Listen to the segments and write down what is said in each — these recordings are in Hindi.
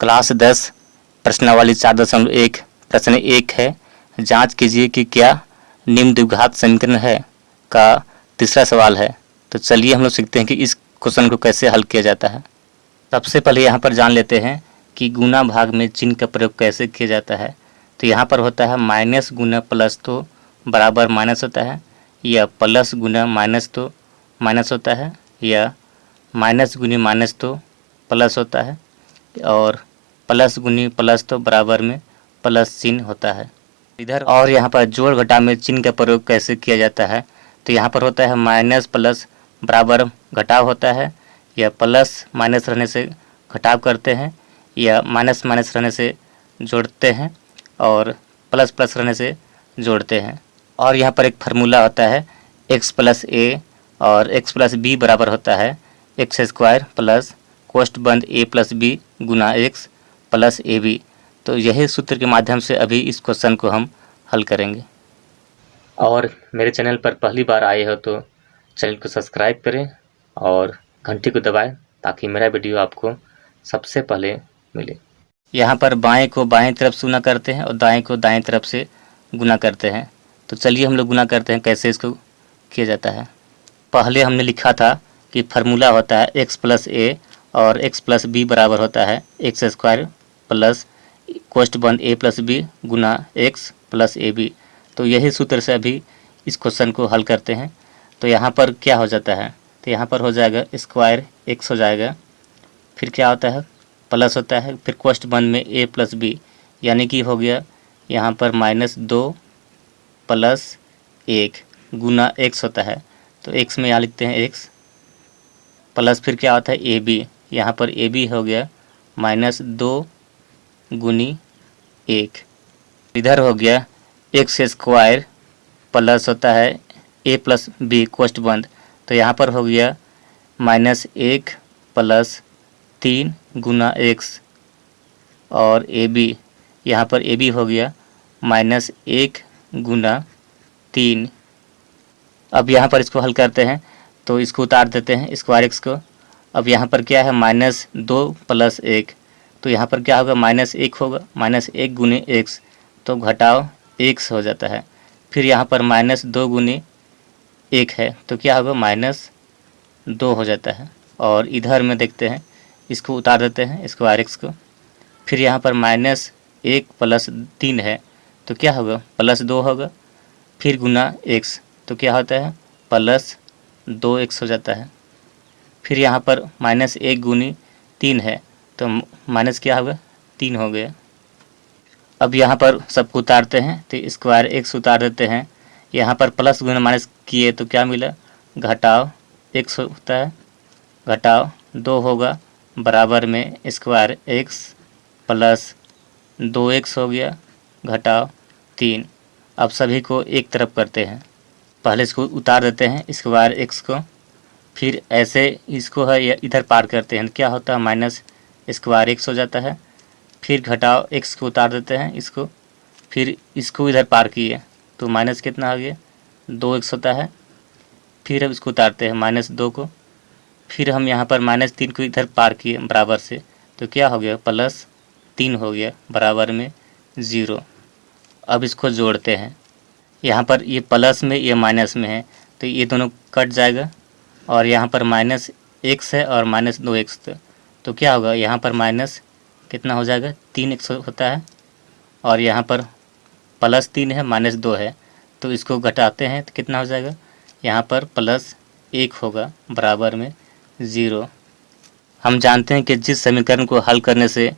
क्लास 10 प्रश्नावली 4.1 प्रश्न 1 है। जांच कीजिए कि क्या निम्न द्विघात समीकरण है का तीसरा सवाल है। तो चलिए हम लोग सीखते हैं कि इस क्वेश्चन को कैसे हल किया जाता है। सबसे पहले यहाँ पर जान लेते हैं कि गुना भाग में चिन्ह का प्रयोग कैसे किया जाता है। तो यहाँ पर होता है माइनस गुना प्लस तो बराबर माइनस होता है, या प्लस गुना माइनस तो माइनस होता है, या माइनस गुनी माइनस तो प्लस होता है, और प्लस गुनी प्लस तो बराबर में प्लस चिन्ह होता है इधर। और यहाँ पर जोड़ घटा में चिन्ह का प्रयोग कैसे किया जाता है। तो यहाँ पर होता है माइनस प्लस बराबर घटाव होता है, या प्लस माइनस रहने से घटाव करते हैं, या माइनस माइनस रहने से जोड़ते हैं, और प्लस प्लस रहने से जोड़ते हैं। और यहाँ पर एक फार्मूला होता है x प्लस ए और x प्लस बी बराबर होता है एक्स स्क्वायर प्लस कोष्ठ बंद a प्लस बी गुना x प्लस ए बी। तो यही सूत्र के माध्यम से अभी इस क्वेश्चन को हम हल करेंगे। और मेरे चैनल पर पहली बार आए हो तो चैनल को सब्सक्राइब करें और घंटी को दबाएं ताकि मेरा वीडियो आपको सबसे पहले मिले। यहाँ पर बाएं को बाएं तरफ से गुना करते हैं और दाएं को दाएं तरफ से गुना करते हैं। तो चलिए हम लोग गुना करते हैं कैसे इसको किया जाता है। पहले हमने लिखा था कि फार्मूला होता है x प्लस ए और x प्लस बी बराबर होता है एक्स स्क्वायर प्लस कोष्ठ बंद a प्लस बी गुना x प्लस ए बी। तो यही सूत्र से अभी इस क्वेश्चन को हल करते हैं। तो यहाँ पर क्या हो जाता है, तो यहाँ पर हो जाएगा स्क्वायर x हो जाएगा, फिर क्या होता है प्लस होता है, फिर कोष्ठ बंद में a प्लस बी, यानी कि हो गया यहाँ पर -2 प्लस 1 गुना x होता है। तो x में यहाँ लिखते हैं x प्लस फिर क्या होता है ए बी, यहाँ पर ए बी हो गया -2 गुनी 1। इधर हो गया एक्स स्क्वायर प्लस होता है ए प्लस बी कोष्ठ बंद, तो यहाँ पर हो गया -1 प्लस 3 गुना x, और ए बी यहाँ पर ए बी हो गया -1 गुना 3। अब यहाँ पर इसको हल करते हैं तो इसको उतार देते हैं स्क्वायर एक्स को। अब यहाँ पर क्या है -2 प्लस 1, तो यहाँ पर क्या होगा -1 होगा, -1 गुने x, तो घटाव x हो जाता है। फिर यहाँ पर -2 गुने 1 है तो क्या होगा -2 हो जाता है। और इधर में देखते हैं इसको उतार देते हैं स्क्वायर एक्स को। फिर यहाँ पर -1 प्लस 3 है तो क्या होगा +2 होगा, फिर गुना x, तो क्या होता है +2x हो जाता है। फिर यहाँ पर -1 गुनी 3 है तो माइनस क्या होगा 3 हो गया। अब यहाँ पर सबको उतारते हैं तो स्क्वायर एक्स उतार देते हैं, यहाँ पर प्लस गुना माइनस किए तो क्या मिला घटाव x होता है, घटाव 2 होगा बराबर में स्क्वायर एक्स प्लस 2x हो गया घटाव 3। अब सभी को एक तरफ करते हैं, पहले इसको उतार देते हैं स्क्वायर एक्स को, फिर ऐसे इसको है या इधर पार करते हैं, क्या होता है माइनस स्क्वायर एक्स हो जाता है। फिर घटाव एक्स को उतार देते हैं इसको, फिर इसको इधर पार किए तो माइनस कितना आ गया 2x होता है। फिर अब इसको उतारते हैं -2 को, फिर हम यहाँ पर -3 को इधर पार किए बराबर से, तो क्या हो गया +3 हो गया बराबर में 0। अब इसको जोड़ते हैं, यहाँ पर ये प्लस में ये माइनस में है तो ये दोनों कट जाएगा, और यहाँ पर -x है और -2x, तो क्या होगा यहाँ पर माइनस कितना हो जाएगा 3x होता है, और यहाँ पर +3 है -2 है तो इसको घटाते हैं तो कितना हो जाएगा यहाँ पर +1 होगा बराबर में 0। हम जानते हैं कि जिस समीकरण को हल करने से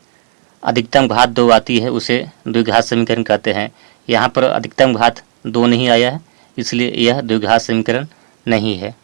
अधिकतम घात 2 आती है उसे द्विघात समीकरण कहते हैं। यहाँ पर अधिकतम घात 2 नहीं आया है इसलिए यह द्विघात समीकरण नहीं है।